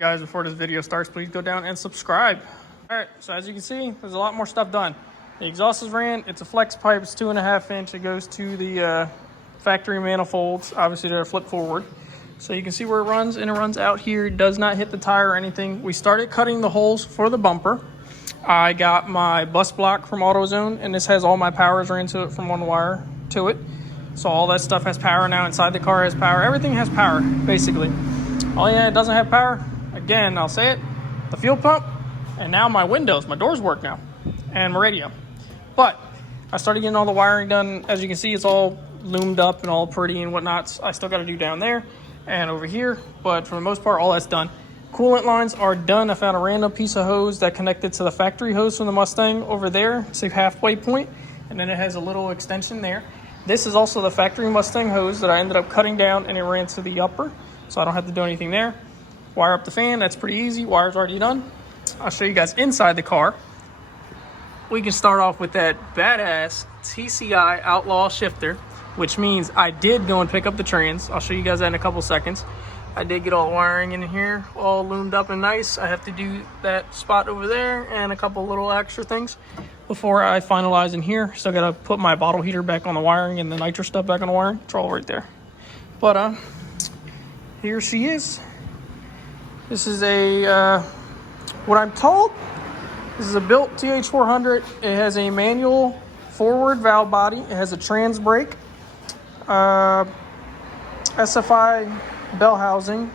Guys, before this video starts, please go down and subscribe. All right, so as you can see, there's a lot more stuff done. The exhaust is ran. It's a flex pipe. It's 2.5 inch. It goes to the factory manifolds. Obviously, they're flip forward. So you can see where it runs, and it runs out here. It does not hit the tire or anything. We started cutting the holes for the bumper. I got my bus block from AutoZone, and this has all my powers ran to it from one wire to it. So all that stuff has power now. Inside the car has power. Everything has power, basically. All it doesn't have power, again, I'll say it, the fuel pump, and now my windows, my doors work now, and my radio. But I started getting all the wiring done. As you can see, it's all loomed up and all pretty and whatnot. I still got to do down there and over here, but for the most part, all that's done. Coolant lines are done. I found a random piece of hose that connected to the factory hose from the Mustang over there. It's a halfway point, and then it has a little extension there. This is also the factory Mustang hose that I ended up cutting down, and it ran to the upper, so I don't have to do anything there. Wire up the fan, that's pretty easy. Wire's already done. I'll show you guys inside the car. We can start off with that badass TCI Outlaw shifter, which means I did go and pick up the trans. I'll show you guys that in a couple seconds. I did get all the wiring in here, all loomed up and nice. I have to do that spot over there and a couple little extra things before I finalize in here. Still gotta put my bottle heater back on the wiring and the nitro stuff back on the wiring. It's all right there. But here she is. This is a, what I'm told, this is a built TH400. It has a manual forward valve body. It has a trans brake, SFI bell housing.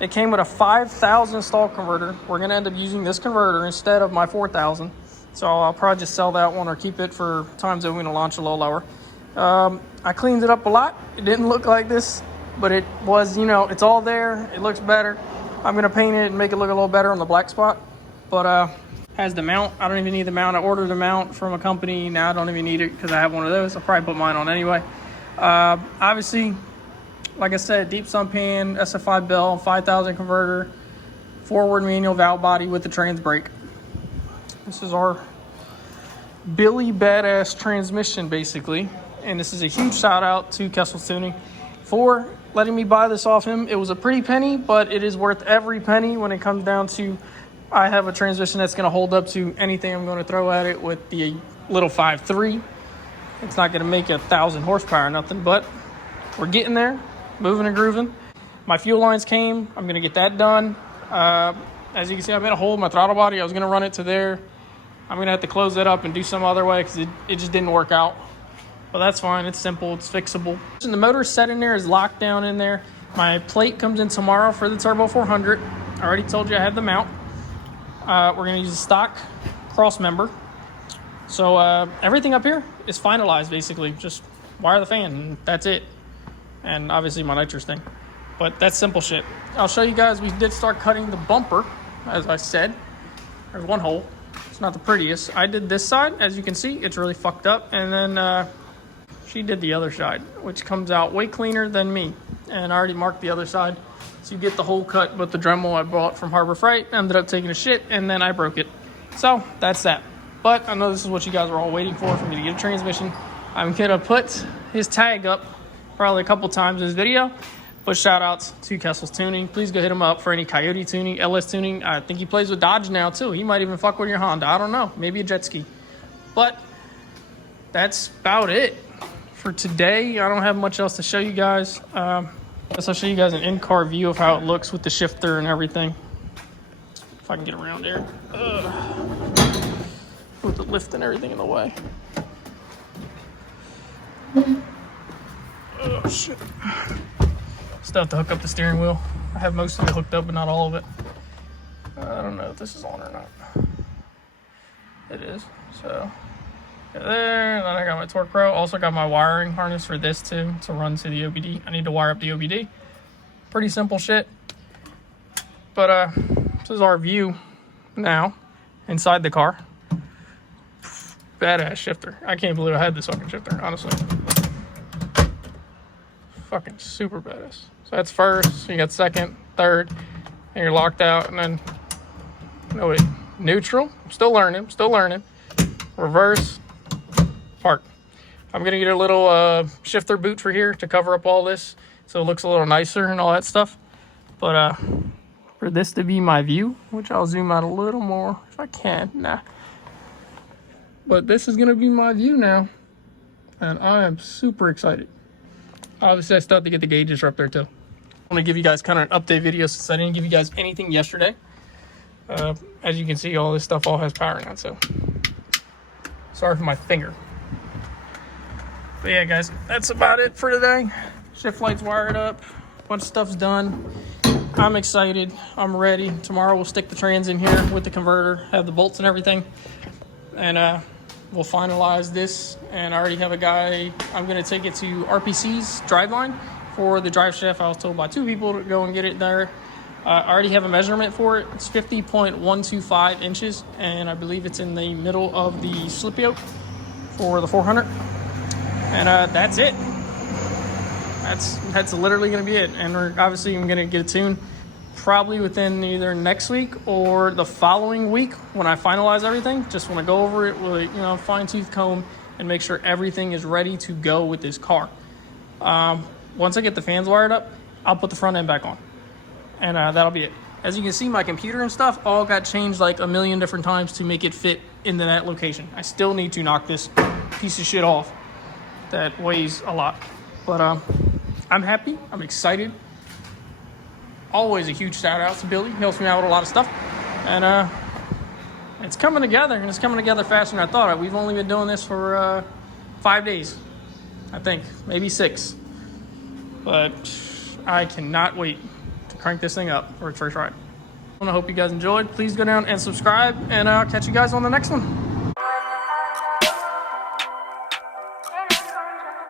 It came with a 5,000 stall converter. We're gonna end up using this converter instead of my 4,000. So I'll probably just sell that one or keep it for times that we're gonna launch a little lower. I cleaned it up a lot. It didn't look like this, but it was, you know, it's all there. It looks better. I'm gonna paint it and make it look a little better on the black spot. But has the mount. I don't even need the mount. I ordered the mount from a company. Now I don't even need it because I have one of those. I'll probably put mine on anyway. Obviously, like I said, deep sun pan, SFI bell, 5,000 converter, forward manual valve body with the trans brake. This is our Billy Badass transmission, basically. And this is a huge shout out to Kessel's Tuning for letting me buy this off him. It was a pretty penny, but it is worth every penny when it comes down to, I have a transmission that's going to hold up to anything I'm going to throw at it with the little 5.3. It's not going to make 1,000 horsepower or nothing, but we're getting there, moving and grooving. My fuel lines came. I'm going to get that done. As you can see, I made a hole in my throttle body. I was going to run it to there. I'm going to have to close that up and do some other way because it just didn't work out. But that's fine. It's simple. It's fixable. And the motor set in there is locked down in there. My plate comes in tomorrow for the Turbo 400. I already told you I have the mount. We're going to use a stock cross member. So everything up here is finalized, basically. Just wire the fan, and that's it. And obviously my nitrous thing. But that's simple shit. I'll show you guys. We did start cutting the bumper, as I said. There's one hole. It's not the prettiest. I did this side. As you can see, it's really fucked up. And then she did the other side, which comes out way cleaner than me. And I already marked the other side. So you get the whole cut with the Dremel I bought from Harbor Freight. Ended up taking a shit, and then I broke it. So that's that. But I know this is what you guys are all waiting for me to get a transmission. I'm going to put his tag up probably a couple times in this video. But shout outs to Kessel's Tuning. Please go hit him up for any Coyote tuning, LS tuning. I think he plays with Dodge now too. He might even fuck with your Honda. I don't know. Maybe a jet ski. But that's about it for today. I don't have much else to show you guys. Guess I'll show you guys an in-car view of how it looks with the shifter and everything. If I can get around here. With the lift and everything in the way. Oh shit. Still have to hook up the steering wheel. I have most of it hooked up, but not all of it. I don't know if this is on or not. It is. So there, and then I got my Torque Pro. Also got my wiring harness for this too, to run to the OBD. I need to wire up the OBD. Pretty simple shit. But this is our view now inside the car. Badass shifter. I can't believe I had this fucking shifter, honestly. Fucking super badass. So that's first, you got second, third, and you're locked out, and then no wait, neutral. I'm still learning. Reverse, park. I'm gonna get a little shifter boot for here to cover up all this so it looks a little nicer and all that stuff. But for this to be my view, which I'll zoom out a little more if I can. Nah. But this is going to be my view now, and I am super excited. Obviously, I still have to get the gauges up there too. I want to give you guys kind of an update video since I didn't give you guys anything yesterday. As you can see, all this stuff all has power now, so sorry for my finger. But yeah, guys, that's about it for today. Shift lights wired up, a bunch of stuff's done. I'm excited, I'm ready. Tomorrow we'll stick the trans in here with the converter, have the bolts and everything, and we'll finalize this. And I already have a guy, I'm gonna take it to RPC's driveline for the drive shaft. I was told by 2 people to go and get it there. I already have a measurement for it. It's 50.125 inches, and I believe it's in the middle of the slip yoke for the 400. And that's it. That's literally going to be it. And we're obviously going to get it tuned probably within either next week or the following week when I finalize everything. Just want to go over it with, fine tooth comb and make sure everything is ready to go with this car. Once I get the fans wired up, I'll put the front end back on, and that'll be it. As you can see, my computer and stuff all got changed like a million different times to make it fit into that location. I still need to knock this piece of shit off that weighs a lot, but I'm happy, I'm excited. Always a huge shout out to Billy. He helps me out with a lot of stuff, and it's coming together, and it's coming together faster than I thought. We've only been doing this for 5 days, I think, maybe 6, but I cannot wait to crank this thing up for its first ride. I hope you guys enjoyed. Please go down and subscribe, and I'll catch you guys on the next one.